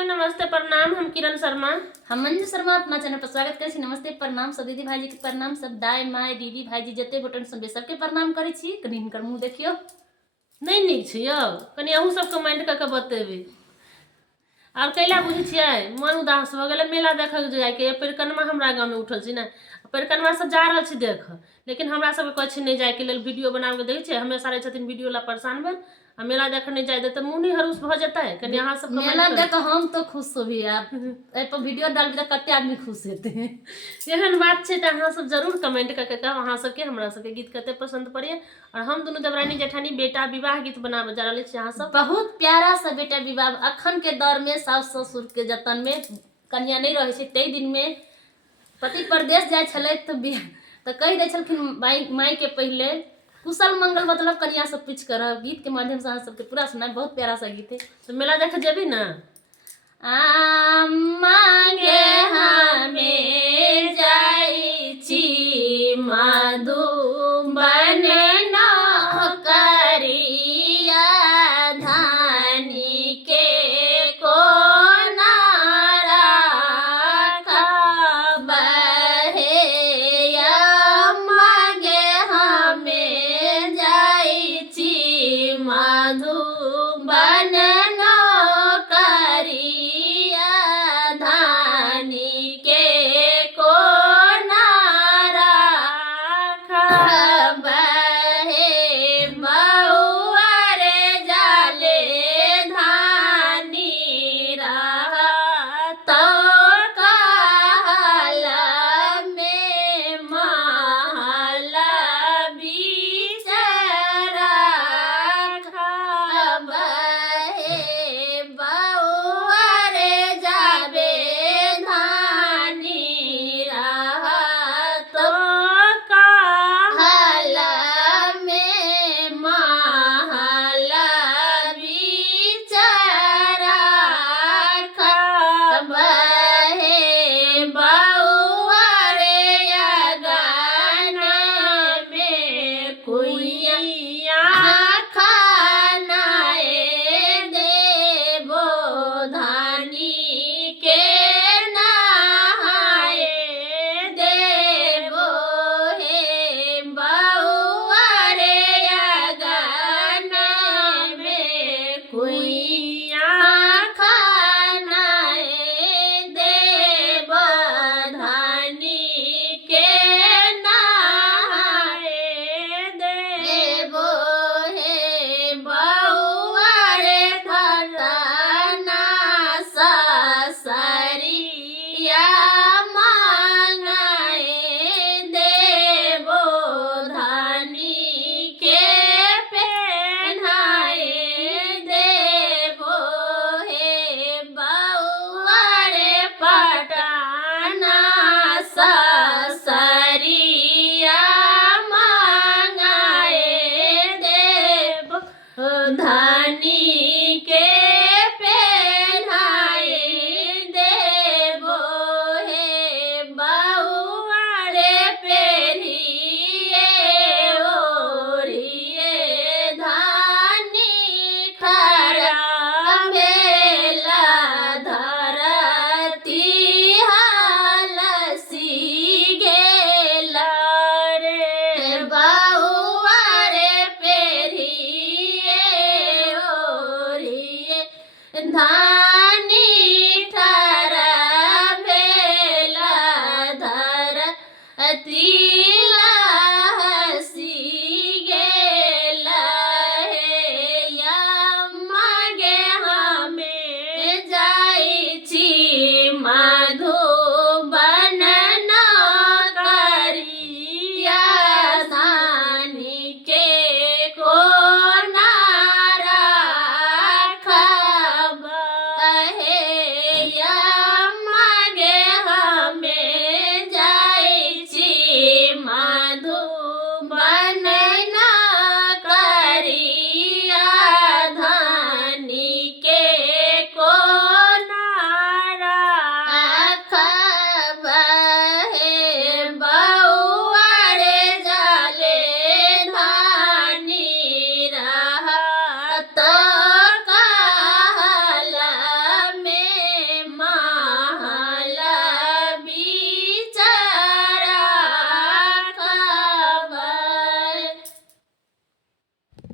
दोस्तों नमस्ते प्रणाम। हम किरण शर्मा, हम मंजू शर्मा अपना चैनल पर स्वागत करे छी। नमस्ते प्रणाम सब दीदी भाई जी के प्रणाम, सब दाई माय दीदी भाई जी जते बटन सुनबे सबके प्रणाम करे छी। कनी हिनकर मुंह देखियो, नहीं नीक छी यौ, कनी अहूँ सब कमेंट करके बतेबे। और कैला बुझे छियै मन उदास हो गेलै, मेला देखे जाए के परिक्रमा हमरा गाँव में उठल छी ना, परिक्रमा सब जा रहल छी देख, लेकिन हमरा सब कहै छी नहीं जाए के लेल वीडियो बना के देखे छै, हमेशा रहे छथिन वीडियो ला परेशान भेल आ मेला देखे नहीं जाए दे त मुंह नहीं हरूस भ जेतै। कनी अहाँ सब मेला देख हम तो खुश हो भी आप ए पर वीडियो डाल के कते आदमी खुश हेते हैं। एहन बात छै त अहाँ सब जरूर कमेंट करके कहब अहाँ सबके हमरा सबके गीत कते पसंद पड़े। और हम दोनों देवरानी जेठानी बेटा विवाह गीत बनावे जा रहल छी। अहाँ सब बहुत प्यारा सा बेटा विवाह अखन के दौर में सास ससुर के जतन में कन्या नहीं रहे छै, तई दिन में पति परदेश जाय छले तो कह दे छलखिन माई के पहले कुशल मंगल मतलब कन्या सब पिछ कर गीत के माध्यम से अहाँ सबके पूरा सुना। बहुत प्यारा सा गीत है। तो मेला देखे जेबी ना। मांगे हमें